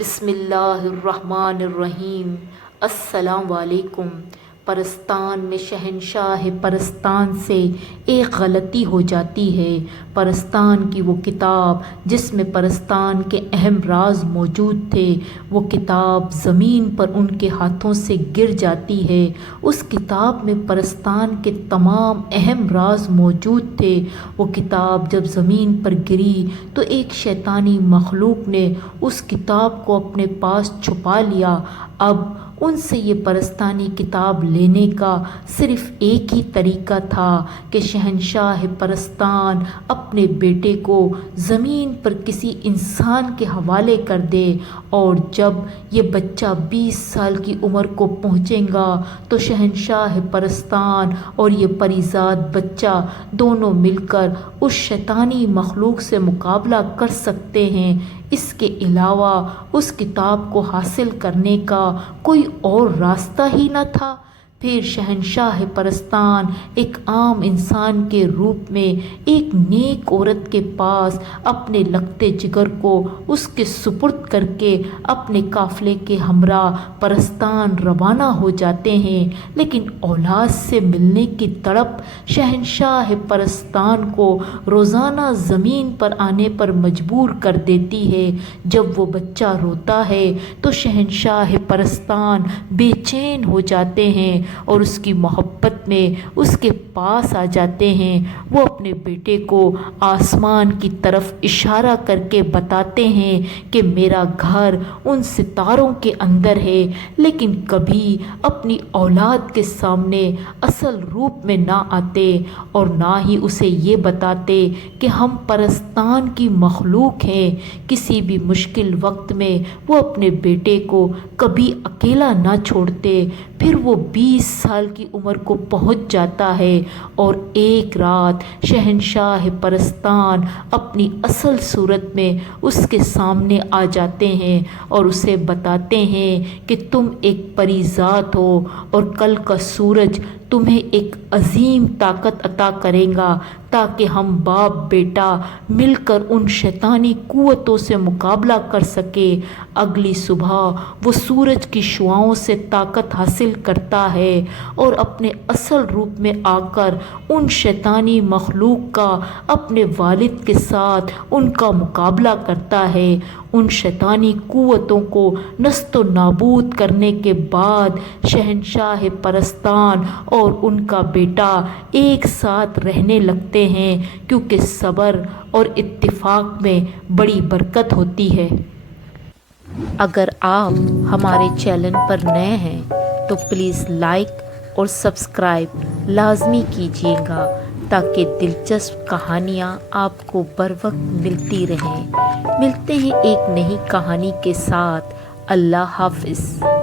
بسم اللہ الرحمن الرحیم۔ السلام علیکم۔ پرستان میں شہنشاہ پرستان سے ایک غلطی ہو جاتی ہے۔ پرستان کی وہ کتاب جس میں پرستان کے اہم راز موجود تھے، وہ کتاب زمین پر ان کے ہاتھوں سے گر جاتی ہے۔ اس کتاب میں پرستان کے تمام اہم راز موجود تھے۔ وہ کتاب جب زمین پر گری تو ایک شیطانی مخلوق نے اس کتاب کو اپنے پاس چھپا لیا۔ اب ان سے یہ پرستانی کتاب لینے کا صرف ایک ہی طریقہ تھا کہ شہنشاہ پرستان اپنے بیٹے کو زمین پر کسی انسان کے حوالے کر دے، اور جب یہ بچہ 20 سال کی عمر کو پہنچے گا تو شہنشاہ پرستان اور یہ پریزاد بچہ دونوں مل کر اس شیطانی مخلوق سے مقابلہ کر سکتے ہیں۔ اس کے علاوہ اس کتاب کو حاصل کرنے کا کوئی اور راستہ ہی نہ تھا۔ پھر شہنشاہ پرستان ایک عام انسان کے روپ میں ایک نیک عورت کے پاس اپنے لگتے جگر کو اس کے سپرد کر کے اپنے قافلے کے ہمراہ پرستان روانہ ہو جاتے ہیں، لیکن اولاد سے ملنے کی تڑپ شہنشاہ پرستان کو روزانہ زمین پر آنے پر مجبور کر دیتی ہے۔ جب وہ بچہ روتا ہے تو شہنشاہ پرستان بے چین ہو جاتے ہیں اور اس کی محبت میں اس کے پاس آ جاتے ہیں۔ وہ اپنے بیٹے کو آسمان کی طرف اشارہ کر کے بتاتے ہیں کہ میرا گھر ان ستاروں کے اندر ہے، لیکن کبھی اپنی اولاد کے سامنے اصل روپ میں نہ آتے اور نہ ہی اسے یہ بتاتے کہ ہم پرستان کی مخلوق ہیں۔ کسی بھی مشکل وقت میں وہ اپنے بیٹے کو کبھی اکیلا نہ چھوڑتے۔ پھر وہ 20 سال کی عمر کو پہنچ جاتا ہے اور ایک رات شہنشاہ پرستان اپنی اصل صورت میں اس کے سامنے آ جاتے ہیں اور اسے بتاتے ہیں کہ تم ایک پری ذات ہو اور کل کا سورج تمہیں ایک عظیم طاقت عطا کرے گا تاکہ ہم باپ بیٹا مل کر ان شیطانی قوتوں سے مقابلہ کر سکے۔ اگلی صبح وہ سورج کی شعاؤں سے طاقت حاصل کرتا ہے اور اپنے اصل روپ میں آ کر ان شیطانی مخلوق کا اپنے والد کے ساتھ ان کا مقابلہ کرتا ہے۔ ان شیطانی قوتوں کو نست و نابود کرنے کے بعد شہنشاہ پرستان اور ان کا بیٹا ایک ساتھ رہنے لگتے ہیں، کیونکہ صبر اور اتفاق میں بڑی برکت ہوتی ہے۔ اگر آپ ہمارے چینل پر نئے ہیں تو پلیز لائک اور سبسکرائب لازمی کیجیے گا تاکہ دلچسپ کہانیاں آپ کو بر وقت ملتی رہیں۔ ملتے ہیں ایک نئی کہانی کے ساتھ۔ اللہ حافظ۔